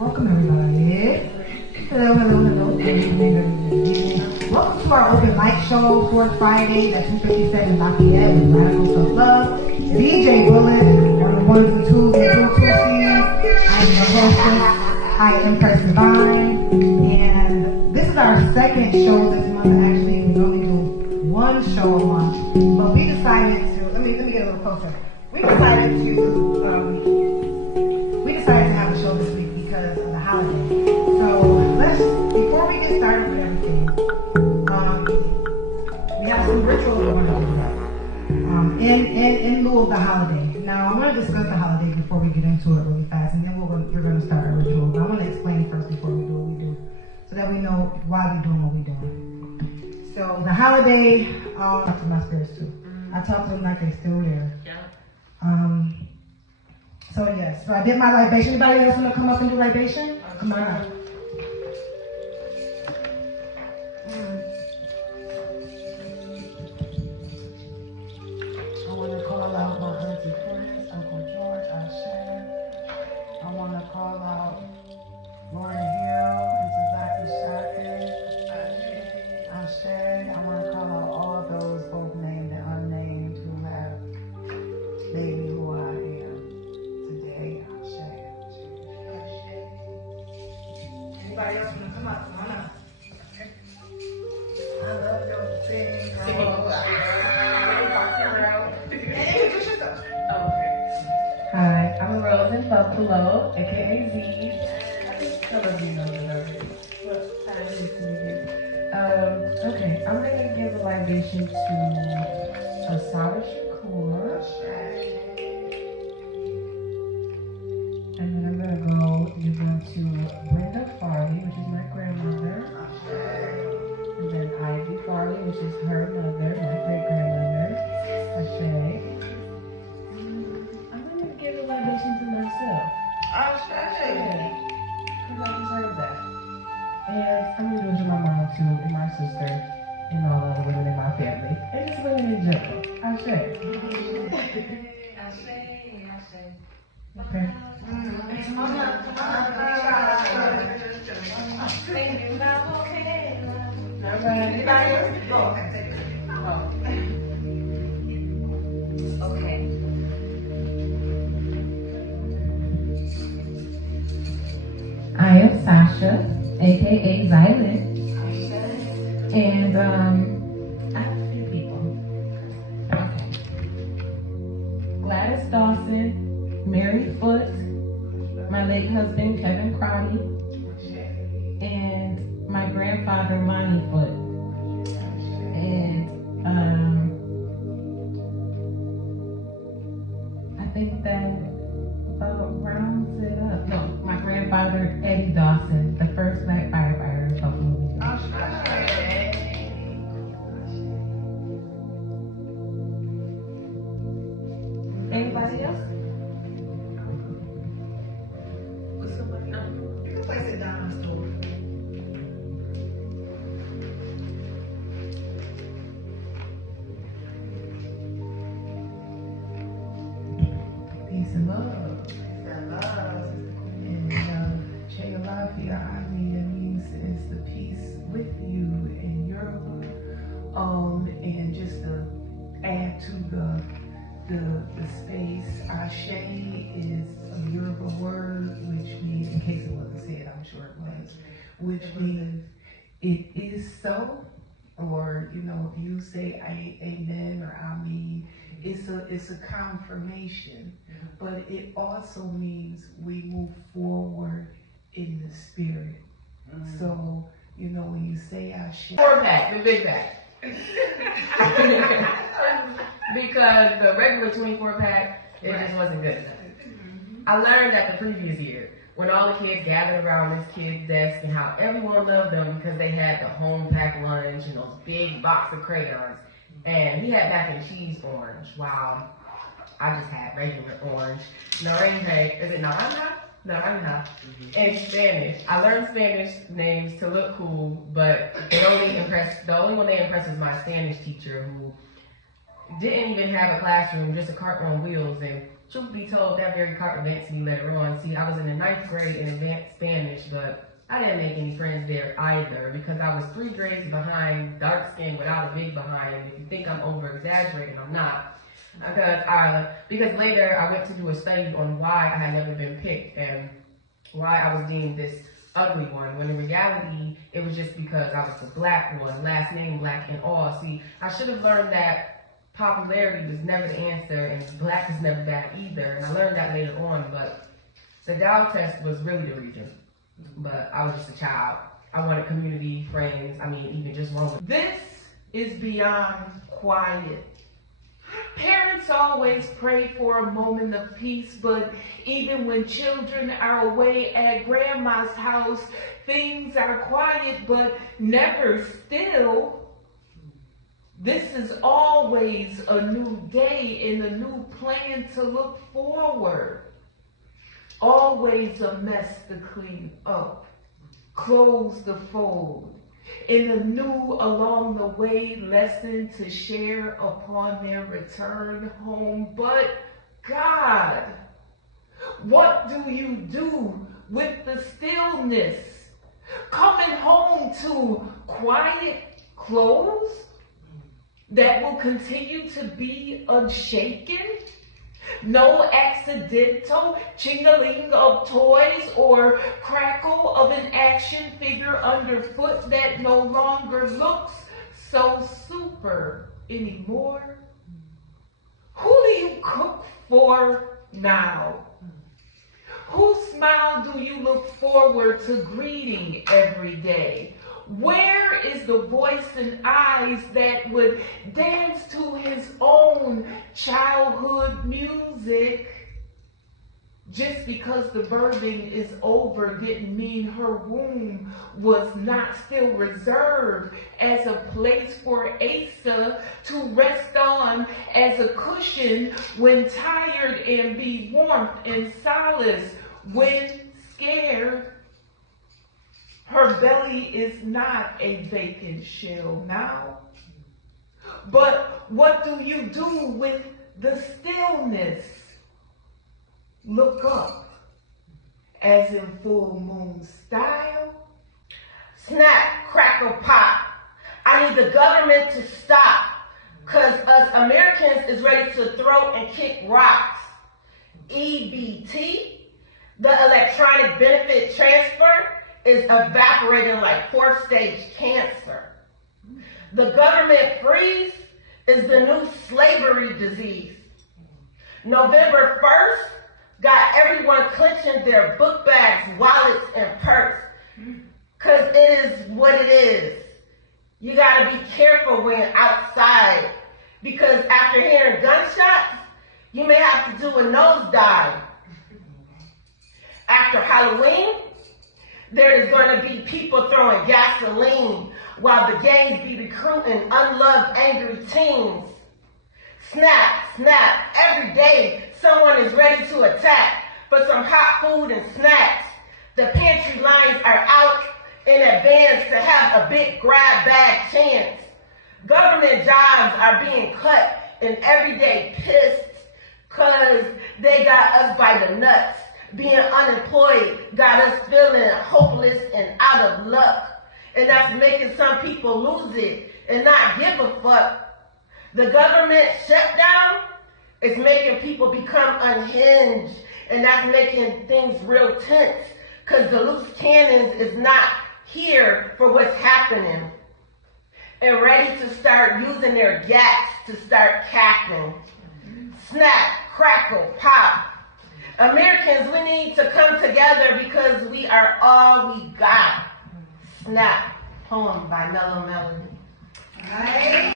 Welcome everybody. Hello, hello, hello. Good evening, good evening. Welcome to our open mic show, 4th Friday at 257 Lafayette with Radical Self Love. DJ Bullet on the ones and twos and two I am your hostess. I am Empress Divine. And this is our second show this month. Actually, we only do one show a month. But we decided to, let me get a little closer. We decided to have a show this week because of the holiday. So before we get started with everything, we have some rituals we want to do in lieu of the holiday. Now I want to discuss the holiday before we get into it really fast, and then we're going to start our ritual. But I want to explain first before we do what we do, so that we know why we're doing what we're doing. So the holiday, I talk to my spirits too. I talk to them like they're still there. So yes, so I did my libation. Anybody else want to come up and do libation? Come on up. I want to call out my auntie Chris, Uncle George, Ashe. I want to call out Lauren Hill, Mrs. Zaki Shaki, Ashe. I want to call out all those both named and unnamed who have made me who I am today. Ashe. Anybody else want to come up? Come on up. I love those things. Hi, I'm Rose in Buffalo, aka Z. Some of you know that already. Okay, I'm gonna give a libation to Asada Shakur. And then I'm gonna go give them to Brenda Farley, which is my grandmother. And then Ivy Farley, which is her mother, my great grandmother. Ashe. I'm gonna give a libation to myself. Ashe. Because I deserve that. And I'm gonna do it to my mom too, and my sister, and all the other women in my family. And just women in general. Ashe. Okay. Okay. I am Sasha, aka Violet, and I have a few people. Okay. Gladys Dawson, Mary Foote, my late husband Kevin Crowley, and my grandfather Monty Foote. And I think that about rounds it up. No, my grandfather Eddie Dawson, the first black firefighter in Buffalo. Anybody else? What's somebody else? You can place it down on the stool. Peace and love. Peace and love. And Chayalafia, I mean, it means it's the peace with you and your and just to add to the space, Ashe is a Yoruba word, which means, in case it wasn't said, I'm sure it was, which means it is so, or if you say amen or I mean, it's a confirmation, but it also means we move forward in the spirit. So, when you say Ashe. 4-pack, the big pack. Because the regular 24-pack, it just wasn't good enough. I learned that the previous year, when all the kids gathered around this kid's desk and how everyone loved them because they had the home packed lunch and those big box of crayons. And he had mac and cheese orange. Wow. I just had regular orange. Naranja, is it naranja? Naranja. In Spanish. I learned Spanish names to look cool, but the only one they impressed was my Spanish teacher who didn't even have a classroom, just a cart on wheels, and truth be told, that very part advanced me later on. See, I was in the 9th grade in advanced Spanish, but I didn't make any friends there either because I was 3 grades behind, dark skin without a big behind. If you think I'm over exaggerating, I'm not. Because later I went to do a study on why I had never been picked and why I was deemed this ugly one, when in reality it was just because I was the black one, last name black and all. See, I should have learned that popularity was never the answer and black is never that either, and I learned that later on, but the Dow test was really the reason. But I was just a child. I wanted community, friends, even just one. This is beyond quiet. Parents always pray for a moment of peace, but even when children are away at grandma's house, things are quiet but never still. This is always a new day and a new plan to look forward. Always a mess to clean up, clothes to fold, and a new along the way lesson to share upon their return home. But God, what do you do with the stillness? Coming home to quiet clothes that will continue to be unshaken? No accidental jingling of toys or crackle of an action figure underfoot that no longer looks so super anymore? Who do you cook for now? Whose smile do you look forward to greeting every day? Where is the voice and eyes that would dance to his own childhood music? Just because the birthing is over didn't mean her womb was not still reserved as a place for Asa to rest on as a cushion when tired and be warmth and solace when scared. Her belly is not a vacant shell now. But what do you do with the stillness? Look up, as in full moon style. Snap, crackle, pop. I need the government to stop, because us Americans is ready to throw and kick rocks. EBT, the electronic benefit transfer, is evaporating like 4th stage cancer. The government freeze is the new slavery disease. November 1st got everyone clenching their book bags, wallets, and purse. Because it is what it is. You got to be careful when outside, because after hearing gunshots, you may have to do a nosedive. After Halloween, there is going to be people throwing gasoline while the gangs be recruiting unloved, angry teens. Snap, snap, every day someone is ready to attack for some hot food and snacks. The pantry lines are out in advance to have a big grab bag chance. Government jobs are being cut and everyday pissed because they got us by the nuts. Being unemployed got us feeling hopeless and out of luck. And that's making some people lose it and not give a fuck. The government shutdown is making people become unhinged. And that's making things real tense. Because the loose cannons is not here for what's happening. And ready to start using their gats to start capping. Snap, crackle, pop. Americans, we need to come together because we are all we got. Snap, poem by Mellow Melody.